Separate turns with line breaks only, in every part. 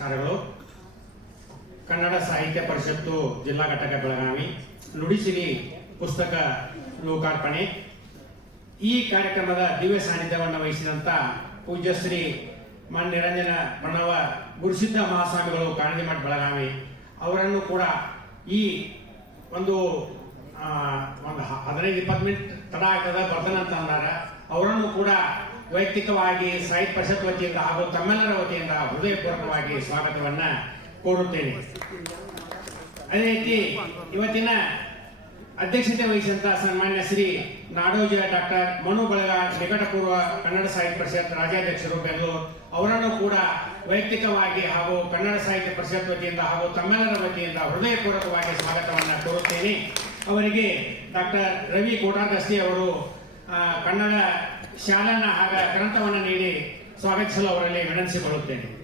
ನಮಸ್ಕಾರಗಳು ಕನ್ನಡ ಸಾಹಿತ್ಯ ಪರಿಷತ್ತು ಜಿಲ್ಲಾ ಘಟಕ ಬೆಳಗಾವಿ. ನುಡಿಸಿರಿ ಪುಸ್ತಕ ಲೋಕಾರ್ಪಣೆ. ಈ ಕಾರ್ಯಕ್ರಮದ ದಿವ್ಯ ಸಾನ್ನಿಧ್ಯವನ್ನು ವಹಿಸಿದಂತ ಪೂಜ್ಯಶ್ರೀ ಮನ್ ನಿರಂಜನ ಬಣ್ಣವ ಗುರುಸಿದ್ಧ ಮಹಾಸ್ವಾಮಿಗಳು ಕಾಣಿಮಠ ಬೆಳಗಾವಿ. ಅವರನ್ನು ಕೂಡ ಈ ಒಂದು ಒಂದು ಹದಿನೈದು ಇಪ್ಪತ್ತು ಮಿನಿಟ್ ತಡ ಆಗ್ತದ, ಬರ್ತಾನಂತ ಅಂದಾರ. ಅವರನ್ನು ಕೂಡ ವೈಯಕ್ತಿಕವಾಗಿ ಸಾಹಿತ್ಯ ಪರಿಷತ್ ವತಿಯಿಂದ ಹಾಗೂ ತಮ್ಮೆಲ್ಲರ ವತಿಯಿಂದ ಹೃದಯಪೂರ್ವಕವಾಗಿ ಸ್ವಾಗತವನ್ನ ಕೋರುತ್ತೇನೆ. ಅದೇ ರೀತಿ ಇವತ್ತಿನ ಅಧ್ಯಕ್ಷತೆ ವಹಿಸಿದಂತ ಸನ್ಮಾನ್ಯ ಶ್ರೀ ನಾಡೋಜ ಡಾಕ್ಟರ್ ಮನು ಬಳಗ ನಿಕಟಪೂರ್ವ ಕನ್ನಡ ಸಾಹಿತ್ಯ ಪರಿಷತ್ ರಾಜ್ಯಾಧ್ಯಕ್ಷರು ಬೆಂಗಳೂರು ಅವರನ್ನು ಕೂಡ ವೈಯಕ್ತಿಕವಾಗಿ ಹಾಗೂ ಕನ್ನಡ ಸಾಹಿತ್ಯ ಪರಿಷತ್ ವತಿಯಿಂದ ಹಾಗೂ ತಮ್ಮೆಲ್ಲರ ವತಿಯಿಂದ ಹೃದಯಪೂರ್ವಕವಾಗಿ ಸ್ವಾಗತವನ್ನು ಕೋರುತ್ತೇನೆ. ಅವರಿಗೆ ಡಾಕ್ಟರ್ ರವಿ ಕೋಟಾರ್ಗಸ್ತಿ ಅವರು ಕನ್ನಡ ಶಾಲನ ಹಾಗ ಗ್ರಂಥವನ್ನು ನೀಡಿ ಸ್ವಾಗತಿಸಲು ಅವರಲ್ಲಿ ವಿನಂತಿಸಿಕೊಳ್ಳುತ್ತೇನೆ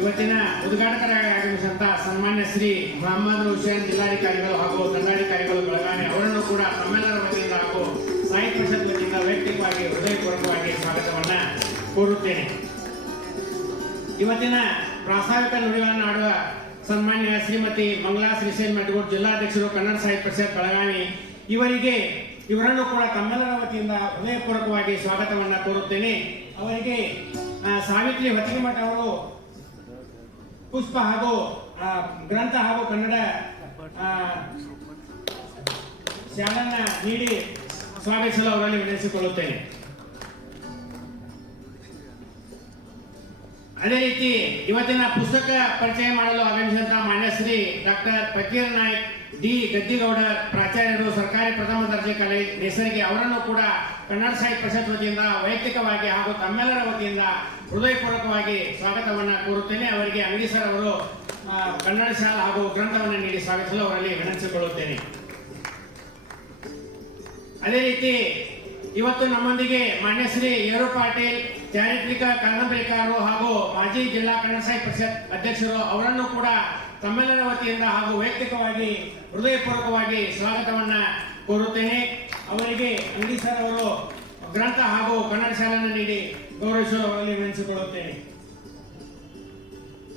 ಇವತ್ತಿನ ಉದ್ಘಾಟಕರಾಗಿ ಆಗಮಿಸಿದಂತಹ ಸನ್ಮಾನ್ಯ ಶ್ರೀ ಮೊಹಮ್ಮದ್ ಹುಸೇನ್ ಜಿಲ್ಲಾಧಿಕಾರಿಗಳು ಹಾಗೂ ದಂಡಾಧಿಕಾರಿಗಳು ಬೆಳಗಾವಿ ಅವರನ್ನು ಕೂಡ ತಮ್ಮೆಲ್ಲರ ವತಿಯಿಂದ ಹಾಗೂ ಸಾಹಿತ್ಯ ಪರಿಷತ್ ವತಿಯಿಂದ ವೈಯಕ್ತಿಕವಾಗಿ ಹೃದಯಪೂರ್ವಕವಾಗಿ ಸ್ವಾಗತವನ್ನು ಕೋರುತ್ತೇನೆ. ಇವತ್ತಿನ ಪ್ರಾಸ್ತಾವಿಕ ನುಡಿಗಳನ್ನು ಆಡುವ ಸನ್ಮಾನ್ಯ ಶ್ರೀಮತಿ ಮಂಗಲಾ ಶ್ರೀಶೈಲ್ ಮಡ್ಗೂರ್ ಜಿಲ್ಲಾಧ್ಯಕ್ಷರು ಕನ್ನಡ ಸಾಹಿತ್ಯ ಪರಿಷತ್ ಬೆಳಗಾವಿ ಇವರಿಗೆ ಇವರನ್ನು ಕೂಡ ತಮ್ಮೆಲ್ಲರ ವತಿಯಿಂದ ಹೃದಯಪೂರ್ವಕವಾಗಿ ಸ್ವಾಗತವನ್ನು ಕೋರುತ್ತೇನೆ. ಅವರಿಗೆ ಸಾವಿತ್ರಿ ಹೊತ್ತಿಗೆಮಠ ಅವರು ಪುಷ್ಪ ಹಾಗೂ ಗ್ರಂಥ ಹಾಗೂ ಕನ್ನಡ ಶಾಲನ್ನ ನೀಡಿ ಸ್ವಾಗತಿಸಲು ಅವರಲ್ಲಿ ವಿನಂತಿಸಿಕೊಳ್ಳುತ್ತೇನೆ. ಅದೇ ರೀತಿ ಇವತ್ತಿನ ಪುಸ್ತಕ ಪರಿಚಯ ಮಾಡಲು ಆಗಮಿಸಿದಂತಹ ಮಾನ್ಯ ಶ್ರೀ ಡಾಕ್ಟರ್ ಫಕೀರ್ ನಾಯ್ಕ್ ಡಿ. ಗದ್ದಿಗೌಡ ಪ್ರಾಚಾರ್ಯರು ಸರ್ಕಾರಿ ಕಾಲೇಜ್ ನೇಸರಿಗೆ ಅವರನ್ನು ಕೂಡ ಕನ್ನಡ ಸಾಹಿತ್ಯ ಪರಿಷತ್ ವತಿಯಿಂದ ವೈಯಕ್ತಿಕವಾಗಿ ಹಾಗೂ ತಮ್ಮೆಲ್ಲರ ವತಿಯಿಂದ ಹೃದಯಪೂರ್ವಕವಾಗಿ ಸ್ವಾಗತವನ್ನು ಕೋರುತ್ತೇನೆ. ಅವರಿಗೆ ಅಂಗಡಿ ಸರ್ ಅವರು ಕನ್ನಡ ಶಾಲಾ ಹಾಗೂ ಗ್ರಂಥವನ್ನು ನೀಡಿ ಸ್ವಾಗತಿಸಲು ಅವರಲ್ಲಿ ವಿನಂತಿಸಿಕೊಳ್ಳುತ್ತೇನೆ. ಅದೇ ರೀತಿ ಇವತ್ತು ನಮ್ಮೊಂದಿಗೆ ಮಾನ್ಯ ಶ್ರೀ ಏರು ಪಾಟೀಲ್, ಚಾರಿತ್ರಿಕ ಕಾದಂಬರಿಕಾರರು ಹಾಗೂ ಮಾಜಿ ಜಿಲ್ಲಾ ಕನ್ನಡ ಸಾಹಿತ್ಯ ಪರಿಷತ್ ಅಧ್ಯಕ್ಷರು ಅವರನ್ನು ಕೂಡ ತಮ್ಮೆಲ್ಲರ ವತಿಯಿಂದ ಹಾಗೂ ವೈಯಕ್ತಿಕವಾಗಿ ಹೃದಯಪೂರ್ವಕವಾಗಿ ಸ್ವಾಗತವನ್ನ ಕೋರುತ್ತೇನೆ. ಅವರಿಗೆ ಅಂಗಡಿ ಸರ್ ಅವರು ಗ್ರಂಥ ಹಾಗೂ ಕನ್ನಡ ಶಾಲೆಯನ್ನು ನೀಡಿ ಗೌರವಿಸುವಲ್ಲಿ ಅವರಲ್ಲಿ ವಿನಂತಿಸಿಕೊಳ್ಳುತ್ತೇನೆ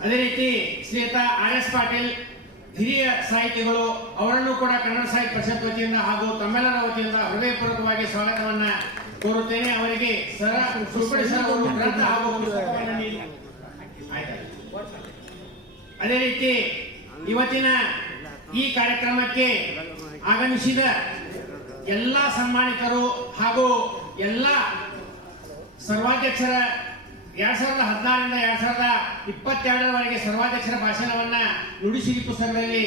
ಅದೇ ರೀತಿ ಶ್ರೀಯುತ ಆರ್ ಎಸ್ ಪಾಟೀಲ್, ಹಿರಿಯ ಸಾಹಿತಿಗಳು, ಅವರನ್ನು ಕೂಡ ಕನ್ನಡ ಸಾಹಿತ್ಯ ಪರಿಷತ್ ವತಿಯಿಂದ ಹಾಗೂ ತಮ್ಮೆಲ್ಲರ ವತಿಯಿಂದ ಹೃದಯಪೂರ್ವಕವಾಗಿ ಸ್ವಾಗತವನ್ನ ಕೋರುತ್ತೇನೆ. ಅವರಿಗೆ ಸರ ಗ್ರಂಥ ಹಾಗೂ ಅದೇ ರೀತಿ ಇವತ್ತಿನ ಈ ಕಾರ್ಯಕ್ರಮಕ್ಕೆ ಆಗಮಿಸಿದ ಎಲ್ಲ ಸನ್ಮಾನಿತರು ಹಾಗೂ ಎಲ್ಲ ಸರ್ವಾಧ್ಯಕ್ಷರ ಎರಡ್ ಸಾವಿರದ ಹದಿನಾರರಿಂದ ಎರಡ್ ಸಾವಿರದ ಇಪ್ಪತ್ತೆರಡರವರೆಗೆ ಸರ್ವಾಧ್ಯಕ್ಷರ ಭಾಷಣವನ್ನ ನುಡಿಸಿರಿ ಪುಸ್ತಕದಲ್ಲಿ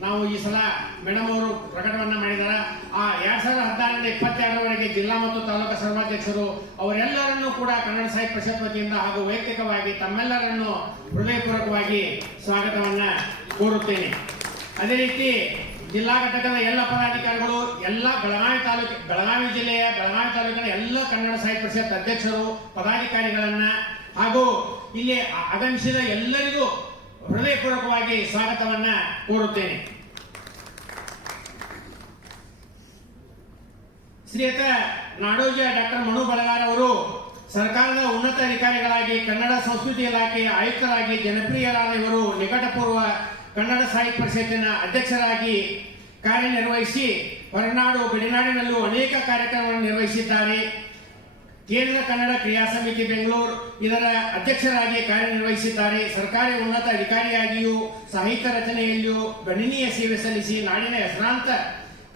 ನಾವು ಈ ಸಲ ಮೇಡಮ್ ಅವರು ಪ್ರಕಟವನ್ನ ಮಾಡಿದಾರ. ಆ ಎರಡ್ ಸಾವಿರದ ಹದಿನಾರರಿಂದ ಇಪ್ಪತ್ತೆರಡರವರೆಗೆ ಜಿಲ್ಲಾ ಮತ್ತು ತಾಲೂಕು ಸರ್ವಾಧ್ಯಕ್ಷರು ಅವರೆಲ್ಲರನ್ನೂ ಕೂಡ ಕನ್ನಡ ಸಾಹಿತ್ಯ ಪರಿಷತ್ ವತಿಯಿಂದ ಹಾಗೂ ವೈಯಕ್ತಿಕವಾಗಿ ತಮ್ಮೆಲ್ಲರನ್ನು ಹೃದಯಪೂರ್ವಕವಾಗಿ ಸ್ವಾಗತವನ್ನ ಕೋರುತ್ತೇನೆ. ಅದೇ ರೀತಿ ಜಿಲ್ಲಾ ಘಟಕದ ಎಲ್ಲ ಪದಾಧಿಕಾರಿಗಳು, ಎಲ್ಲ ಬೆಳಗಾವಿ ತಾಲೂಕು, ಬೆಳಗಾವಿ ಜಿಲ್ಲೆಯ, ಬೆಳಗಾವಿ ತಾಲೂಕಿನ ಎಲ್ಲ ಕನ್ನಡ ಸಾಹಿತ್ಯ ಪರಿಷತ್ ಅಧ್ಯಕ್ಷರು, ಪದಾಧಿಕಾರಿಗಳನ್ನ ಹಾಗೂ ಇಲ್ಲಿ ಆಗಮಿಸಿದ ಎಲ್ಲರಿಗೂ ಹೃದಯಪೂರ್ವಕವಾಗಿ ಸ್ವಾಗತವನ್ನ ಕೋರುತ್ತೇನೆ. ಶ್ರೀಯುತ ನಾಡೋಜ ಡಾಕ್ಟರ್ ಮನು ಬಳಗಾರ್ ಅವರು ಸರ್ಕಾರದ ಉನ್ನತ ಅಧಿಕಾರಿಗಳಾಗಿ ಕನ್ನಡ ಸಂಸ್ಕೃತಿ ಇಲಾಖೆಯ ಆಯುಕ್ತರಾಗಿ ಜನಪ್ರಿಯರಾದ ಇವರು ನಿಕಟಪೂರ್ವ ಕನ್ನಡ ಸಾಹಿತ್ಯ ಪರಿಷತ್ತಿನ ಅಧ್ಯಕ್ಷರಾಗಿ ಕಾರ್ಯನಿರ್ವಹಿಸಿ ಹೊರನಾಡು ಗಡಿನಾಡಿನಲ್ಲೂ ಅನೇಕ ಕಾರ್ಯಕ್ರಮಗಳನ್ನು ನಿರ್ವಹಿಸಿದ್ದಾರೆ. ಕೇಂದ್ರ ಕನ್ನಡ ಕ್ರಿಯಾ ಸಮಿತಿ ಬೆಂಗಳೂರು ಇದರ ಅಧ್ಯಕ್ಷರಾಗಿ ಕಾರ್ಯನಿರ್ವಹಿಸಿದ್ದಾರೆ. ಸರ್ಕಾರಿ ಉನ್ನತ ಅಧಿಕಾರಿಯಾಗಿಯೂ ಸಾಹಿತ್ಯ ರಚನೆಯಲ್ಲಿಯೂ ಗಣನೀಯ ಸೇವೆ ಸಲ್ಲಿಸಿ ನಾಡಿನ ಹೆಸರಾಂತ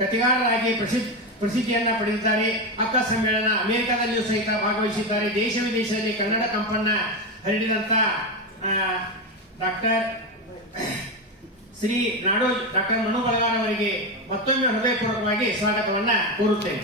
ಕಥೆಗಾರರಾಗಿ ಪ್ರಸಿದ್ಧ ಪ್ರಸಿದ್ಧಿಯನ್ನು ಪಡೆದಿದ್ದಾರೆ. ಅಕ್ಕ ಸಮ್ಮೇಳನ ಅಮೆರಿಕದಲ್ಲಿಯೂ ಸಹಿತ ಭಾಗವಹಿಸಿದ್ದಾರೆ. ದೇಶ ವಿದೇಶದಲ್ಲಿ ಕನ್ನಡ ಕಂಪನ್ನ ಹರಡಿದಂಥ ಡಾಕ್ಟರ್ ಶ್ರೀ ನಾಡೋಜ್ ಡಾಕ್ಟರ್ ಮನು ಅವರಿಗೆ ಮತ್ತೊಮ್ಮೆ ಹೃದಯಪೂರ್ವಕವಾಗಿ ಸ್ವಾಗತವನ್ನ ಕೋರುತ್ತೇನೆ.